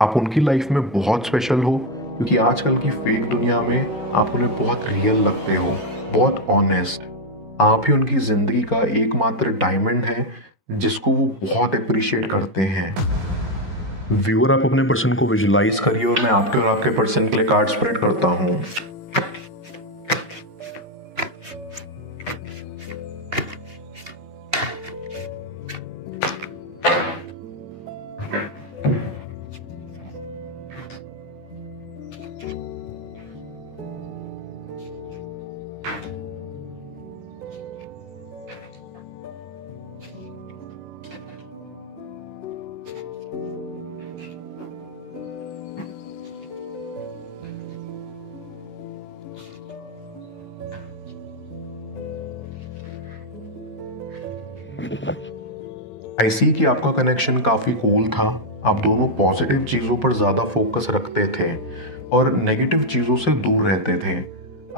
आप उनकी लाइफ में बहुत स्पेशल हो, क्योंकि आजकल की फेक दुनिया में आप उन्हें बहुत रियल लगते हो, बहुत ऑनेस्ट। आप ही उनकी जिंदगी का एकमात्र डायमंड है जिसको वो बहुत अप्रिशिएट करते हैं। व्यूअर, आप अपने पर्सन को विजुलाइज करिए और मैं आपके और आपके पर्सन के लिए कार्ड स्प्रेड करता हूँ। आई सी कि आपका कनेक्शन काफी कूल था। आप दोनों पॉजिटिव चीजों पर ज्यादा फोकस रखते थे और नेगेटिव चीजों से दूर रहते थे।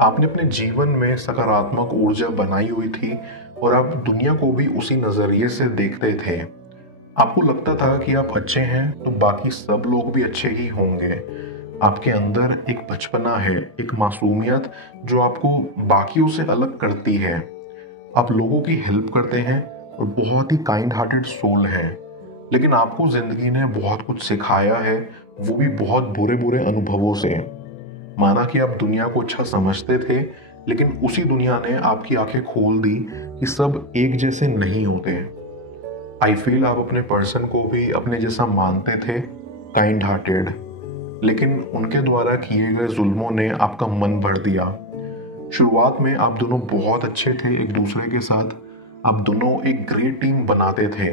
आपने अपने जीवन में सकारात्मक ऊर्जा बनाई हुई थी और आप दुनिया को भी उसी नजरिए से देखते थे। आपको लगता था कि आप अच्छे हैं तो बाकी सब लोग भी अच्छे ही होंगे। आपके अंदर एक बचपना है, एक मासूमियत जो आपको बाकियों से अलग करती है। आप लोगों की हेल्प करते हैं और बहुत ही काइंड हार्टेड सोल है। लेकिन आपको जिंदगी ने बहुत कुछ सिखाया है, वो भी बहुत बुरे बुरे अनुभवों से। माना कि आप दुनिया को अच्छा समझते थे, लेकिन उसी दुनिया ने आपकी आंखें खोल दी कि सब एक जैसे नहीं होते। आई फील आप अपने पर्सन को भी अपने जैसा मानते थे, काइंड हार्टेड, लेकिन उनके द्वारा किए गए जुल्मों ने आपका मन भर दिया। शुरुआत में आप दोनों बहुत अच्छे थे एक दूसरे के साथ। आप दोनों एक ग्रेट टीम बनाते थे,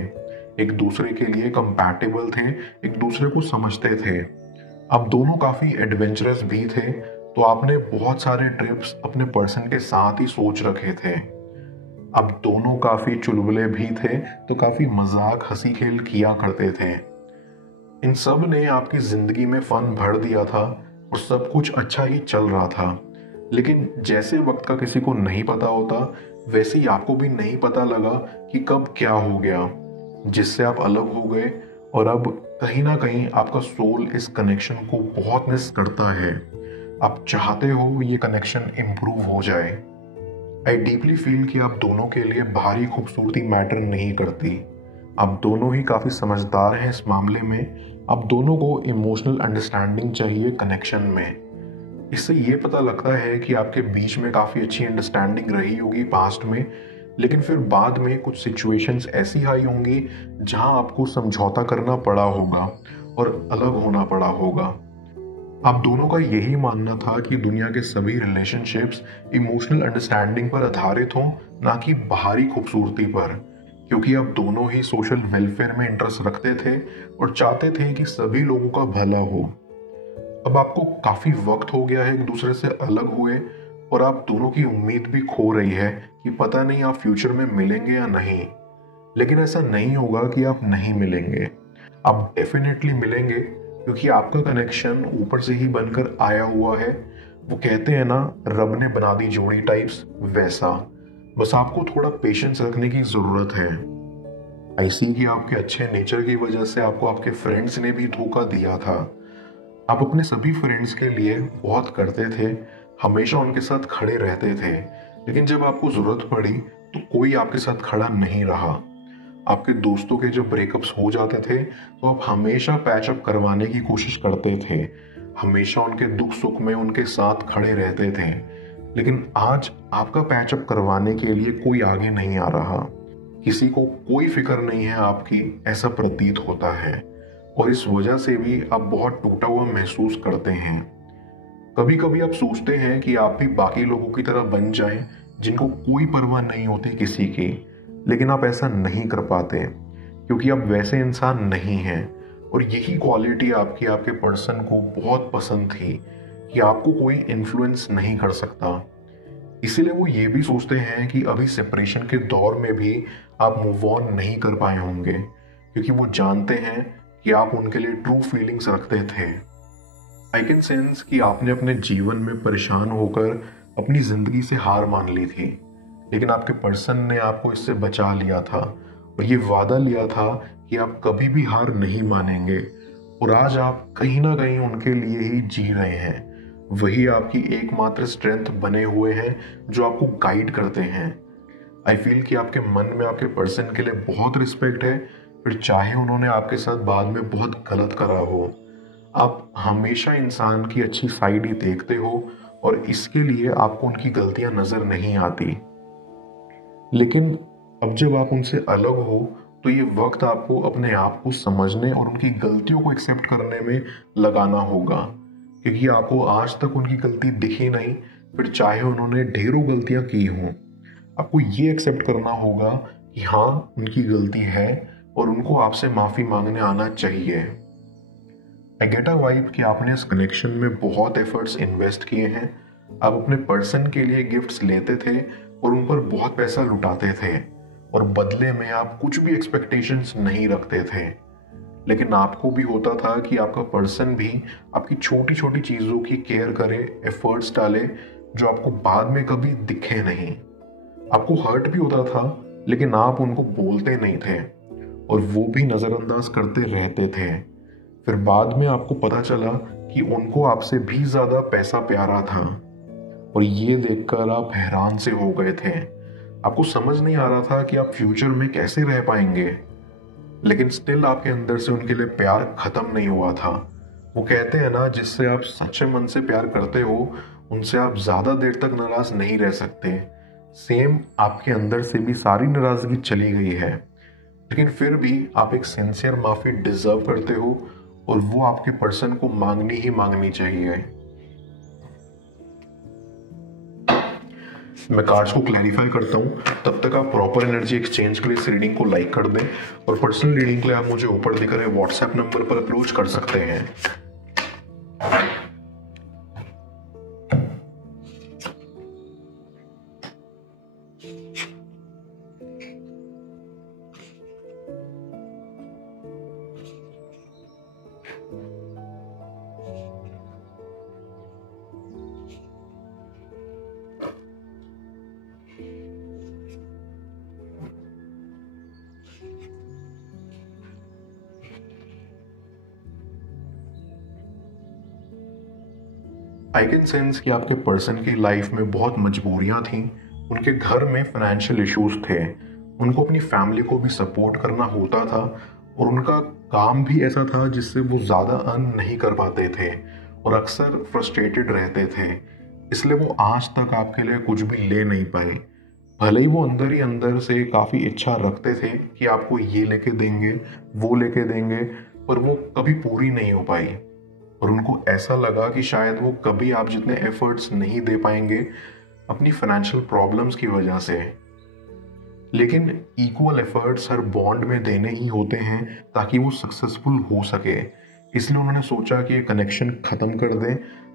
एक दूसरे के लिए कंपैटिबल थे, एक दूसरे को समझते थे। आप दोनों काफी एडवेंचरस भी थे, तो आपने बहुत सारे ट्रिप्स अपने पर्सन के साथ ही सोच रखे थे। आप दोनों काफी चुलबुले भी थे, तो काफी मजाक हंसी खेल किया करते थे। इन सब ने आपकी जिंदगी में फन भर दिया था और सब कुछ अच्छा ही चल रहा था। लेकिन जैसे वक्त का किसी को नहीं पता होता, वैसे ही आपको भी नहीं पता लगा कि कब क्या हो गया, जिससे आप अलग हो गए। और अब कहीं ना कहीं आपका सोल इस कनेक्शन को बहुत मिस करता है। आप चाहते हो ये कनेक्शन इम्प्रूव हो जाए। आई डीपली फील कि आप दोनों के लिए बाहरी खूबसूरती मैटर नहीं करती। आप दोनों ही काफी समझदार हैं इस मामले में। आप दोनों को इमोशनल अंडरस्टैंडिंग चाहिए कनेक्शन में। इससे ये पता लगता है कि आपके बीच में काफी अच्छी अंडरस्टैंडिंग रही होगी पास्ट में, लेकिन फिर बाद में कुछ सिचुएशंस ऐसी आई होंगी जहां आपको समझौता करना पड़ा होगा और अलग होना पड़ा होगा। आप दोनों का यही मानना था कि दुनिया के सभी रिलेशनशिप्स इमोशनल अंडरस्टैंडिंग पर आधारित हों, ना कि बाहरी खूबसूरती पर, क्योंकि आप दोनों ही सोशल वेलफेयर में इंटरेस्ट रखते थे और चाहते थे कि सभी लोगों का भला हो। अब आपको काफी वक्त हो गया है एक दूसरे से अलग हुए और आप दोनों की उम्मीद भी खो रही है कि पता नहीं आप फ्यूचर में मिलेंगे या नहीं। लेकिन ऐसा नहीं होगा कि आप नहीं मिलेंगे, आप डेफिनेटली मिलेंगे, क्योंकि आपका कनेक्शन ऊपर से ही बनकर आया हुआ है। वो कहते हैं ना, रब ने बना दी जोड़ी टाइप्स, वैसा। बस आपको थोड़ा पेशेंस रखने की जरूरत है। आई सी कि आपके अच्छे नेचर की वजह से आपको आपके फ्रेंड्स ने भी धोखा दिया था। आप अपने सभी फ्रेंड्स के लिए बहुत करते थे, हमेशा उनके साथ खड़े रहते थे, लेकिन जब आपको जरूरत पड़ी तो कोई आपके साथ खड़ा नहीं रहा। आपके दोस्तों के जब ब्रेकअप्स हो जाते थे तो आप हमेशा पैचअप करवाने की कोशिश करते थे, हमेशा उनके दुख सुख में उनके साथ खड़े रहते थे। लेकिन आज आपका पैचअप करवाने के लिए कोई आगे नहीं आ रहा, किसी को कोई फिक्र नहीं है आपकी, ऐसा प्रतीत होता है। और इस वजह से भी आप बहुत टूटा हुआ महसूस करते हैं। कभी कभी आप सोचते हैं कि आप भी बाकी लोगों की तरह बन जाएं, जिनको कोई परवाह नहीं होती किसी की, लेकिन आप ऐसा नहीं कर पाते क्योंकि आप वैसे इंसान नहीं हैं। और यही क्वालिटी आपकी आपके पर्सन को बहुत पसंद थी कि आपको कोई इन्फ्लुएंस नहीं कर सकता। इसीलिए वो ये भी सोचते हैं कि अभी सेपरेशन के दौर में भी आप मूव ऑन नहीं कर पाए होंगे, क्योंकि वो जानते हैं कि आप उनके लिए ट्रू फीलिंग्स रखते थे। आई कैन सेंस कि आपने अपने जीवन में परेशान होकर अपनी जिंदगी से हार मान ली थी, लेकिन आपके पर्सन ने आपको इससे बचा लिया था और ये वादा लिया था कि आप कभी भी हार नहीं मानेंगे। और आज आप कहीं ना कहीं उनके लिए ही जी रहे हैं। वही आपकी एकमात्र स्ट्रेंथ बने हुए हैं जो आपको गाइड करते हैं। आई फील कि आपके मन में आपके पर्सन के लिए बहुत रिस्पेक्ट है, फिर चाहे उन्होंने आपके साथ बाद में बहुत गलत करा हो। आप हमेशा इंसान की अच्छी साइड ही देखते हो और इसके लिए आपको उनकी गलतियां नजर नहीं आती। लेकिन अब जब आप उनसे अलग हो तो ये वक्त आपको अपने आप को समझने और उनकी गलतियों को एक्सेप्ट करने में लगाना होगा, क्योंकि आपको आज तक उनकी गलती दिखी नहीं, फिर चाहे उन्होंने ढेरों गलतियां की हों। आपको ये एक्सेप्ट करना होगा कि हाँ, उनकी गलती है और उनको आपसे माफ़ी मांगने आना चाहिए। आई गेट अ वाइब कि आपने इस कनेक्शन में बहुत एफर्ट्स इन्वेस्ट किए हैं। आप अपने पर्सन के लिए गिफ्ट्स लेते थे और उन पर बहुत पैसा लुटाते थे और बदले में आप कुछ भी एक्सपेक्टेशंस नहीं रखते थे। लेकिन आपको भी होता था कि आपका पर्सन भी आपकी छोटी छोटी चीज़ों की केयर करे, एफर्ट्स डाले जो आपको बाद में कभी दिखे नहीं। आपको हर्ट भी होता था लेकिन आप उनको बोलते नहीं थे और वो भी नज़रअंदाज करते रहते थे। फिर बाद में आपको पता चला कि उनको आपसे भी ज़्यादा पैसा प्यारा था और ये देखकर आप हैरान से हो गए थे। आपको समझ नहीं आ रहा था कि आप फ्यूचर में कैसे रह पाएंगे, लेकिन स्टिल आपके अंदर से उनके लिए प्यार खत्म नहीं हुआ था। वो कहते हैं ना, जिससे आप सच्चे मन से प्यार करते हो उनसे आप ज्यादा देर तक नाराज नहीं रह सकते। सेम आपके अंदर से भी सारी नाराजगी चली गई है, लेकिन फिर भी आप एक सिंसियर माफी डिजर्व करते हो और वो आपके पर्सन को मांगनी ही मांगनी चाहिए। मैं कार्ड्स को क्लैरिफाई करता हूँ, तब तक आप प्रॉपर एनर्जी एक्सचेंज के लिए इस रीडिंग को लाइक कर दें और पर्सनल रीडिंग के लिए आप मुझे ऊपर दिख रहे व्हाट्सएप नंबर पर अप्रोच कर सकते हैं। आई कैन सेंस कि आपके पर्सन की लाइफ में बहुत मजबूरियां थी। उनके घर में फाइनेंशियल इश्यूज थे, उनको अपनी फैमिली को भी सपोर्ट करना होता था और उनका काम भी ऐसा था जिससे वो ज़्यादा अर्न नहीं कर पाते थे और अक्सर फ्रस्ट्रेटेड रहते थे। इसलिए वो आज तक आपके लिए कुछ भी ले नहीं पाए। भले ही वो अंदर ही अंदर से काफ़ी इच्छा रखते थे कि आपको ये लेके देंगे, वो लेके देंगे, पर वो कभी पूरी नहीं हो पाई और उनको ऐसा लगा कि शायद वो कभी आप जितने एफर्ट्स नहीं दे पाएंगे अपनी फाइनेंशियल प्रॉब्लम्स की वजह से। लेकिन इक्वल एफर्ट्स हर बॉन्ड में देने ही होते हैं ताकि वो सक्सेसफुल हो सके। इसलिए उन्होंने सोचा कि ये कनेक्शन ख़त्म कर दें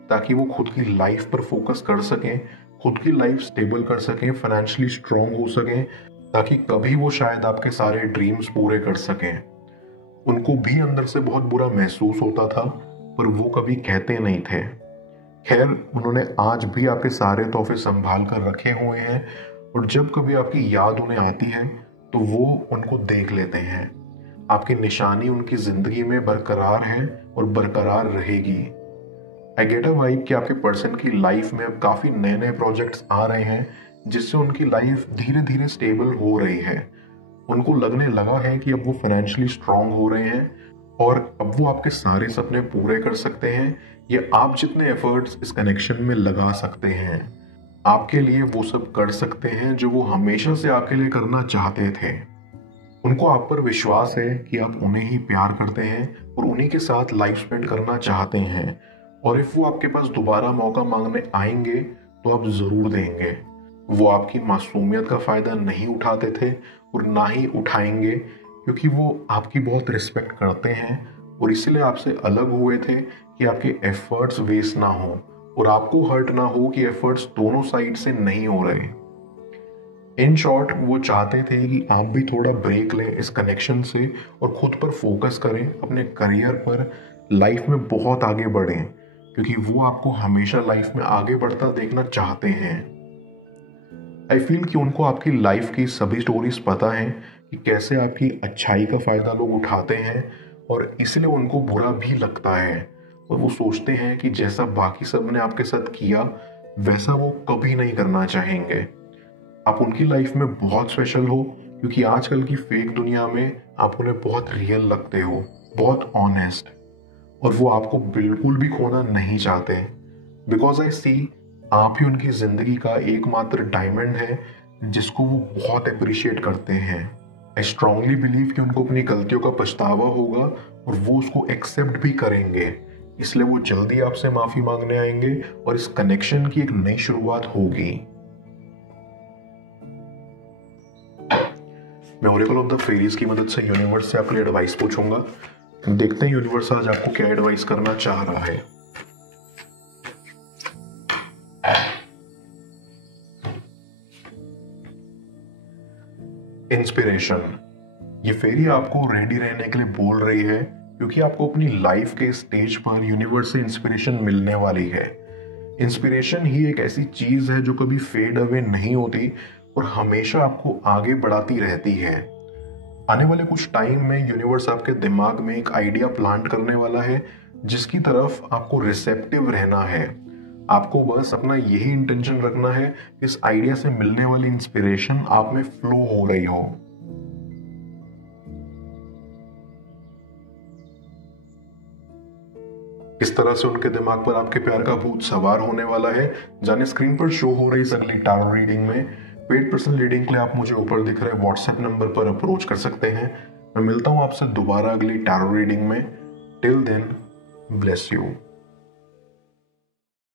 ताकि वो खुद की लाइफ पर फोकस कर सकें, खुद की लाइफ स्टेबल कर सकें, फाइनेंशियली स्ट्रांग हो सकें, ताकि कभी वो शायद आपके सारे ड्रीम्स पूरे कर सकें। उनको भी अंदर से बहुत बुरा महसूस होता था पर वो कभी कहते नहीं थे। खैर, उन्होंने आज भी आपके सारे तोहफे संभाल कर रखे हुए हैं और जब कभी आपकी याद उन्हें आती है तो वो उनको देख लेते हैं। आपकी निशानी उनकी जिंदगी में बरकरार है और बरकरार रहेगी। आई गेट अ वाइब कि आपके पर्सन की लाइफ में अब काफी नए नए प्रोजेक्ट्स आ रहे हैं जिससे उनकी लाइफ धीरे धीरे स्टेबल हो रही है। उनको लगने लगा है कि अब वो फाइनेंशियली स्ट्रांग हो रहे हैं और अब वो आपके सारे सपने पूरे कर सकते हैं। ये आप जितने एफर्ट्स इस कनेक्शन में लगा सकते हैं, आपके लिए वो सब कर सकते हैं जो वो हमेशा से आपके लिए करना चाहते थे। उनको आप पर विश्वास है कि आप उन्हें ही प्यार करते हैं और उन्हीं के साथ लाइफ स्पेंड करना चाहते हैं और इफ वो आपके पास दोबारा मौका मांगने आएंगे तो आप जरूर देंगे। वो आपकी मासूमियत का फायदा नहीं उठाते थे और ना ही उठाएंगे, क्योंकि वो आपकी बहुत रिस्पेक्ट करते हैं और इसलिए आपसे अलग हुए थे कि आपके एफर्ट्स वेस्ट ना हो और आपको हर्ट ना हो कि एफर्ट्स दोनों साइड से नहीं हो रहे। इन शॉर्ट, वो चाहते थे कि आप भी थोड़ा ब्रेक लें इस कनेक्शन से और खुद पर फोकस करें, अपने करियर पर, लाइफ में बहुत आगे बढ़ें, क्योंकि वो आपको हमेशा लाइफ में आगे बढ़ता देखना चाहते हैं। आई फील कि उनको आपकी लाइफ की सभी स्टोरीज पता हैं कि कैसे आपकी अच्छाई का फायदा लोग उठाते हैं और इसलिए उनको बुरा भी लगता है और वो सोचते हैं कि जैसा बाकी सब ने आपके साथ किया वैसा वो कभी नहीं करना चाहेंगे। आप उनकी लाइफ में बहुत स्पेशल हो क्योंकि आजकल की फेक दुनिया में आप उन्हें बहुत रियल लगते हो, बहुत ऑनेस्ट, और वो आपको बिल्कुल भी खोना नहीं चाहते। बिकॉज आई सी आप ही उनकी जिंदगी का एकमात्र डायमंड है जिसको वो बहुत अप्रिशिएट करते हैं। आई स्ट्रांगली बिलीव कि उनको अपनी गलतियों का पछतावा होगा और वो उसको एक्सेप्ट भी करेंगे, इसलिए वो जल्दी आपसे माफी मांगने आएंगे और इस कनेक्शन की एक नई शुरुआत होगी। मैं ओरेकल ऑफ द फेरीज की मदद से यूनिवर्स से आपके एडवाइस पूछूंगा। देखते हैं यूनिवर्स आज आपको क्या एडवाइस करना चाह रहा है। इंस्पिरेशन। ये फेरी आपको रेडी रहने के लिए बोल रही है क्योंकि आपको अपनी लाइफ के स्टेज पर यूनिवर्स से इंस्पिरेशन मिलने वाली है। इंस्पिरेशन ही एक ऐसी चीज है जो कभी फेड अवे नहीं होती और हमेशा आपको आगे बढ़ाती रहती है। आने वाले कुछ टाइम में यूनिवर्स आपके दिमाग में एक आइडिया प्लांट करने वाला है जिसकी तरफ आपको रिसेप्टिव रहना है। आपको बस अपना यही इंटेंशन रखना है कि इस आइडिया से मिलने वाली इंस्पिरेशन आप में फ्लो हो रही हो। इस तरह से उनके दिमाग पर आपके प्यार का भूत सवार होने वाला है। जाने स्क्रीन पर शो हो रही इस अगली टैरो रीडिंग में। पेड पर्सनल रीडिंग के लिए आप मुझे ऊपर दिख रहे व्हाट्सएप नंबर पर अप्रोच कर सकते हैं। मैं मिलता हूं आपसे दोबारा अगली टैरो रीडिंग में। Till then, bless you.